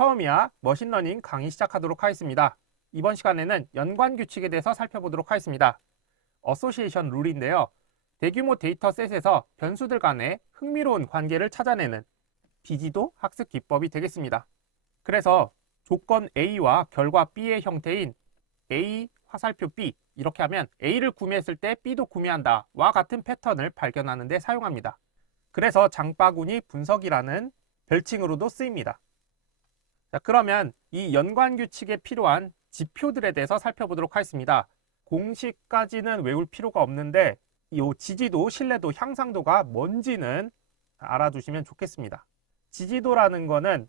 처음이야 머신러닝 강의 시작하도록 하겠습니다. 이번 시간에는 연관규칙에 대해서 살펴보도록 하겠습니다. 어소시에이션 룰인데요. 대규모 데이터셋에서 변수들 간의 흥미로운 관계를 찾아내는 비지도 학습 기법이 되겠습니다. 그래서 조건 A와 결과 B의 형태인 A 화살표 B 이렇게 하면 A를 구매했을 때 B도 구매한다 와 같은 패턴을 발견하는 데 사용합니다. 그래서 장바구니 분석이라는 별칭으로도 쓰입니다. 자, 그러면 이 연관규칙에 필요한 지표들에 대해서 살펴보도록 하겠습니다. 공식까지는 외울 필요가 없는데 이 지지도, 신뢰도, 향상도가 뭔지는 알아두시면 좋겠습니다. 지지도라는 거는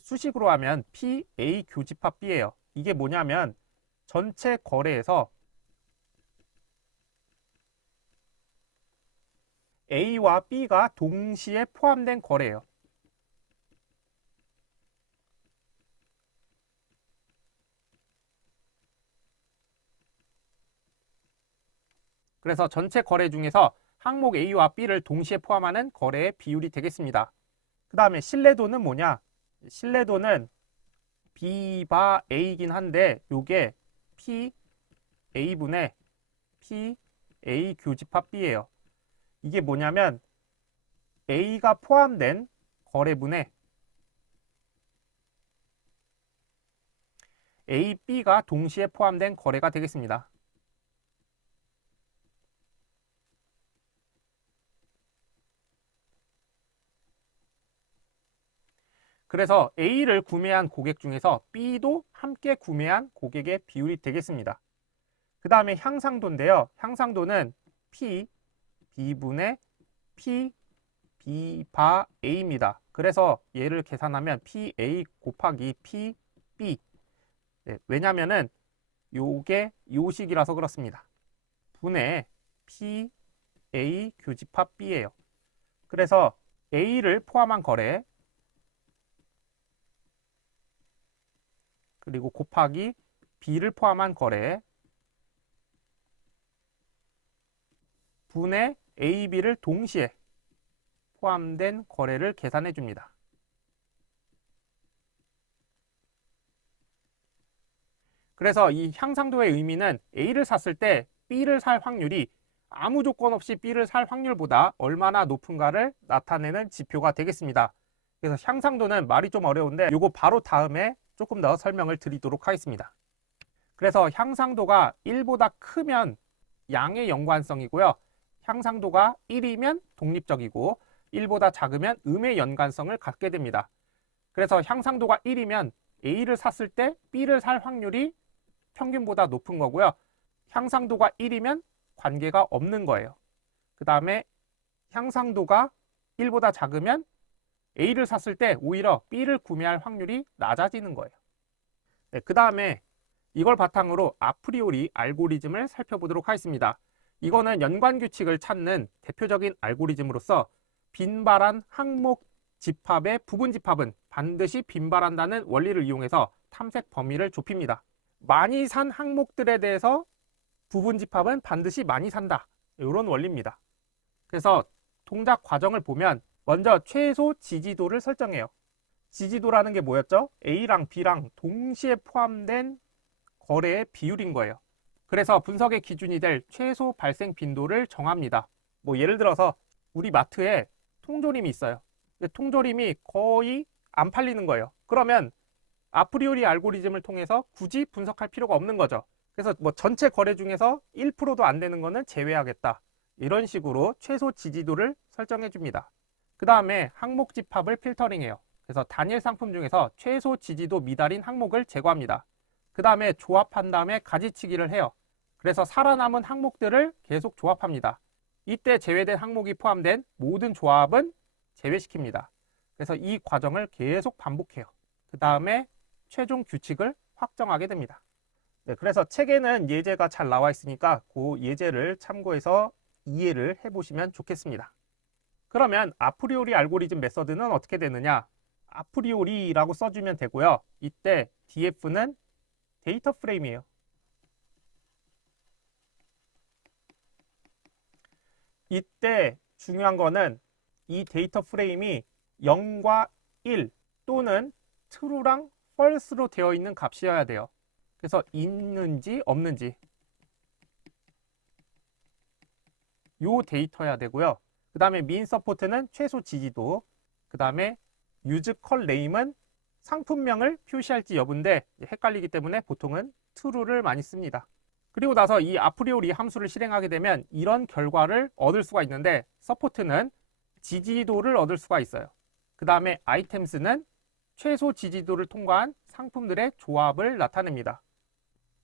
수식으로 하면 PA 교집합 B예요. 이게 뭐냐면 전체 거래에서 A와 B가 동시에 포함된 거래예요. 그래서 전체 거래 중에서 항목 A와 B를 동시에 포함하는 거래의 비율이 되겠습니다. 그 다음에 신뢰도는 뭐냐? 신뢰도는 B바 A이긴 한데 요게 PA분의 PA 교집합 B예요. 이게 뭐냐면 A가 포함된 거래분에 A, B가 동시에 포함된 거래가 되겠습니다. 그래서 A를 구매한 고객 중에서 B도 함께 구매한 고객의 비율이 되겠습니다. 그 다음에 향상도인데요. 향상도는 P, B분의 P, B바 A입니다. 그래서 얘를 계산하면 PA 곱하기 PB. 네, 왜냐면은 요게 요식이라서 그렇습니다. 분의 PA 교집합 B예요. 그래서 A를 포함한 거래 그리고 곱하기 B를 포함한 거래 분의 A, B를 동시에 포함된 거래를 계산해 줍니다. 그래서 이 향상도의 의미는 A를 샀을 때 B를 살 확률이 아무 조건 없이 B를 살 확률보다 얼마나 높은가를 나타내는 지표가 되겠습니다. 그래서 향상도는 말이 좀 어려운데 요거 바로 다음에 조금 더 설명을 드리도록 하겠습니다. 그래서 향상도가 1보다 크면 양의 연관성이고요. 향상도가 1이면 독립적이고 1보다 작으면 음의 연관성을 갖게 됩니다. 그래서 향상도가 1이면 A를 샀을 때 B를 살 확률이 평균보다 높은 거고요. 향상도가 1이면 관계가 없는 거예요. 그 다음에 향상도가 1보다 작으면 A를 샀을 때 오히려 B를 구매할 확률이 낮아지는 거예요. 네, 그 다음에 이걸 바탕으로 아프리오리 알고리즘을 살펴보도록 하겠습니다. 이거는 연관규칙을 찾는 대표적인 알고리즘으로서 빈발한 항목 집합의 부분 집합은 반드시 빈발한다는 원리를 이용해서 탐색 범위를 좁힙니다. 많이 산 항목들에 대해서 부분 집합은 반드시 많이 산다. 이런 원리입니다. 그래서 동작 과정을 보면 먼저 최소 지지도를 설정해요. 지지도라는 게 뭐였죠? A랑 B랑 동시에 포함된 거래의 비율인 거예요. 그래서 분석의 기준이 될 최소 발생 빈도를 정합니다. 뭐 예를 들어서 우리 마트에 통조림이 있어요. 근데 통조림이 거의 안 팔리는 거예요. 그러면 아프리오리 알고리즘을 통해서 굳이 분석할 필요가 없는 거죠. 그래서 뭐 전체 거래 중에서 1%도 안 되는 거는 제외하겠다. 이런 식으로 최소 지지도를 설정해 줍니다. 그 다음에 항목 집합을 필터링해요. 그래서 단일 상품 중에서 최소 지지도 미달인 항목을 제거합니다. 그 다음에 조합한 다음에 가지치기를 해요. 그래서 살아남은 항목들을 계속 조합합니다. 이때 제외된 항목이 포함된 모든 조합은 제외시킵니다. 그래서 이 과정을 계속 반복해요. 그 다음에 최종 규칙을 확정하게 됩니다. 네, 그래서 책에는 예제가 잘 나와 있으니까 그 예제를 참고해서 이해를 해보시면 좋겠습니다. 그러면 아프리오리 알고리즘 메서드는 어떻게 되느냐? 아프리오리라고 써주면 되고요. 이때 DF는 데이터 프레임이에요. 이때 중요한 거는 이 데이터 프레임이 0과 1 또는 true랑 false로 되어 있는 값이어야 돼요. 그래서 있는지 없는지 요 데이터여야 되고요. 그 다음에 min support는 최소 지지도, 그 다음에 use call name은 상품명을 표시할지 여부인데 헷갈리기 때문에 보통은 true를 많이 씁니다. 그리고 나서 이 아프리오리 함수를 실행하게 되면 이런 결과를 얻을 수가 있는데, support는 지지도를 얻을 수가 있어요. 그 다음에 items는 최소 지지도를 통과한 상품들의 조합을 나타냅니다.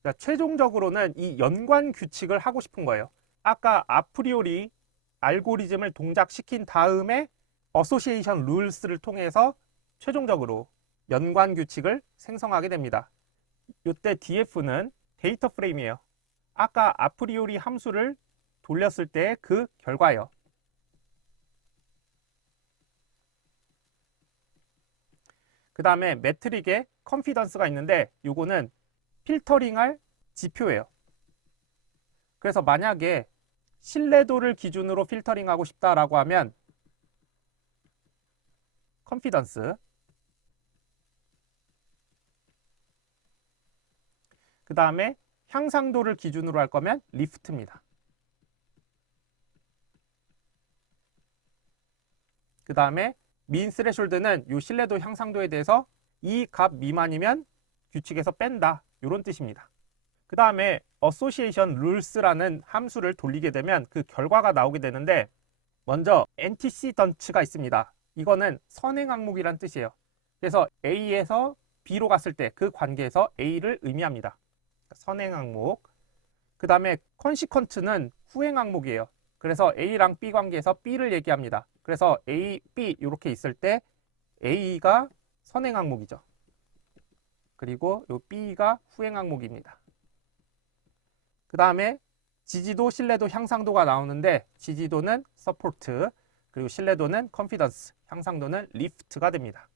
자, 최종적으로는 이 연관 규칙을 하고 싶은 거예요. 아까 아프리오리 알고리즘을 동작시킨 다음에 어소시에이션 룰스를 통해서 최종적으로 연관 규칙을 생성하게 됩니다. 이때 df는 데이터 프레임이에요. 아까 아프리오리 함수를 돌렸을 때 그 결과예요. 그 다음에 매트릭에 컨피던스가 있는데 요거는 필터링할 지표예요. 그래서 만약에 신뢰도를 기준으로 필터링하고 싶다라고 하면 컨피던스, 그 다음에 향상도를 기준으로 할 거면 리프트입니다. 그 다음에 민 스레숄드는 이 신뢰도 향상도에 대해서 이 값 미만이면 규칙에서 뺀다, 이런 뜻입니다. 그 다음에 어소시에이션 룰스라는 함수를 돌리게 되면 그 결과가 나오게 되는데, 먼저 엔티시던츠가 있습니다. 이거는 선행 항목이란 뜻이에요. 그래서 A에서 B로 갔을 때 그 관계에서 A를 의미합니다. 선행 항목. 그 다음에 컨시퀀트는 후행 항목이에요. 그래서 A랑 B 관계에서 B를 얘기합니다. 그래서 A, B 이렇게 있을 때 A가 선행 항목이죠. 그리고 요 B가 후행 항목입니다. 그 다음에 지지도, 신뢰도, 향상도가 나오는데, 지지도는 서포트, 그리고 신뢰도는 컨피던스, 향상도는 리프트가 됩니다.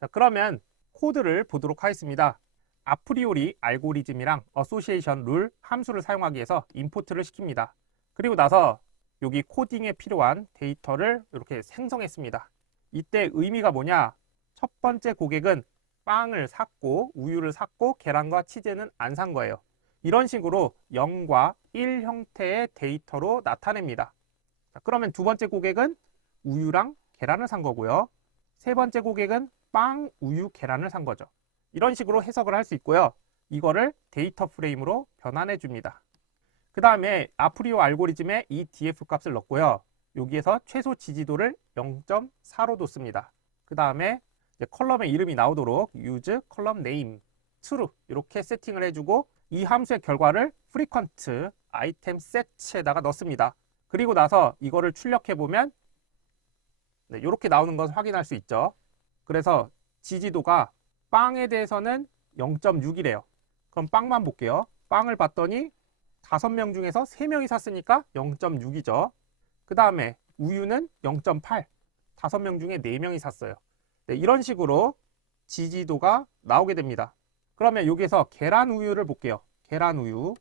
자, 그러면 코드를 보도록 하겠습니다. 아프리오리 알고리즘이랑 어소시에이션 룰 함수를 사용하기 위해서 임포트를 시킵니다. 그리고 나서 여기 코딩에 필요한 데이터를 이렇게 생성했습니다. 이때 의미가 뭐냐? 첫 번째 고객은 빵을 샀고 우유를 샀고 계란과 치즈는 안 산 거예요. 이런 식으로 0과 1 형태의 데이터로 나타냅니다. 자, 그러면 두 번째 고객은 우유랑 계란을 산 거고요. 세 번째 고객은 빵, 우유, 계란을 산 거죠. 이런 식으로 해석을 할 수 있고요. 이거를 데이터 프레임으로 변환해 줍니다. 그 다음에 아프리오 알고리즘에 이 df 값을 넣고요. 여기에서 최소 지지도를 0.4로 뒀습니다. 그 다음에 컬럼의 이름이 나오도록 use column name true 이렇게 세팅을 해주고, 이 함수의 결과를 frequent item set에다가 넣습니다. 그리고 나서 이거를 출력해 보면 이렇게 나오는 것을 확인할 수 있죠. 그래서 지지도가 빵에 대해서는 0.6이래요. 그럼 빵만 볼게요. 빵을 봤더니 5명 중에서 3명이 샀으니까 0.6이죠. 그 다음에 우유는 0.8, 5명 중에 4명이 샀어요. 네, 이런 식으로 지지도가 나오게 됩니다. 그러면 여기에서 계란 우유를 볼게요. 계란 우유,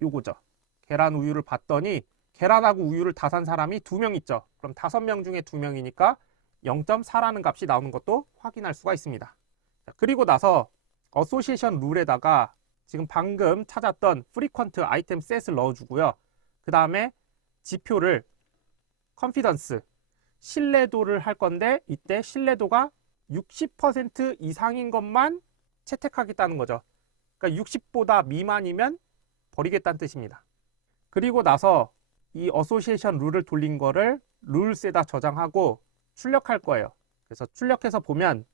요거죠. 계란 우유를 봤더니 계란하고 우유를 다 산 사람이 2명 있죠. 그럼 5명 중에 2명이니까 0.4라는 값이 나오는 것도 확인할 수가 있습니다. 그리고 나서 어소시에이션 룰에다가 지금 방금 찾았던 frequent item set을 넣어주고요. 그 다음에 지표를 confidence, 신뢰도를 할 건데, 이때 신뢰도가 60% 이상인 것만 채택하겠다는 거죠. 그러니까 60보다 미만이면 버리겠다는 뜻입니다. 그리고 나서 이 어소시에이션 룰을 돌린 거를 룰스에다 저장하고 출력할 거예요. 그래서 출력해서 보면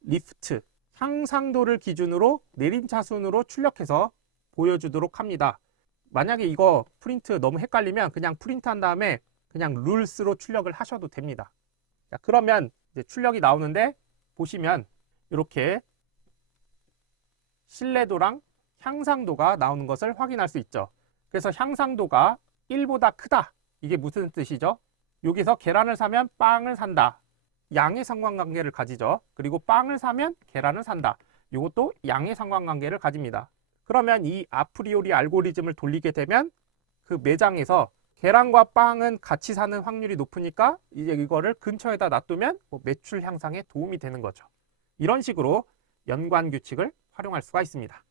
리프트, 향상도를 기준으로 내림차순으로 출력해서 보여주도록 합니다. 만약에 이거 프린트 너무 헷갈리면 그냥 프린트한 다음에 그냥 룰스로 출력을 하셔도 됩니다. 자, 그러면 이제 출력이 나오는데 보시면 이렇게 신뢰도랑 향상도가 나오는 것을 확인할 수 있죠. 그래서 향상도가 1보다 크다. 이게 무슨 뜻이죠? 여기서 계란을 사면 빵을 산다. 양의 상관관계를 가지죠. 그리고 빵을 사면 계란을 산다. 이것도 양의 상관관계를 가집니다. 그러면 이 아프리오리 알고리즘을 돌리게 되면 그 매장에서 계란과 빵은 같이 사는 확률이 높으니까 이제 이거를 근처에다 놔두면 매출 향상에 도움이 되는 거죠. 이런 식으로 연관 규칙을 활용할 수가 있습니다.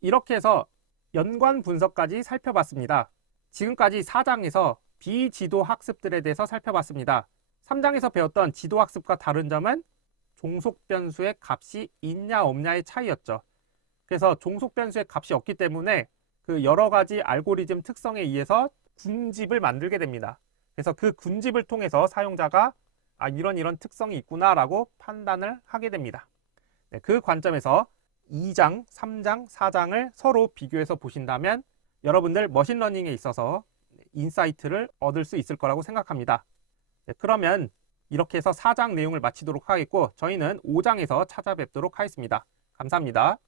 이렇게 해서 연관 분석까지 살펴봤습니다. 지금까지 4장에서 비지도 학습들에 대해서 살펴봤습니다. 3장에서 배웠던 지도 학습과 다른 점은 종속 변수의 값이 있냐 없냐의 차이였죠. 그래서 종속 변수의 값이 없기 때문에 그 여러 가지 알고리즘 특성에 의해서 군집을 만들게 됩니다. 그래서 그 군집을 통해서 사용자가 이런 특성이 있구나라고 판단을 하게 됩니다. 네, 그 관점에서 2장, 3장, 4장을 서로 비교해서 보신다면 여러분들 머신러닝에 있어서 인사이트를 얻을 수 있을 거라고 생각합니다. 네, 그러면 이렇게 해서 4장 내용을 마치도록 하겠고 저희는 5장에서 찾아뵙도록 하겠습니다. 감사합니다.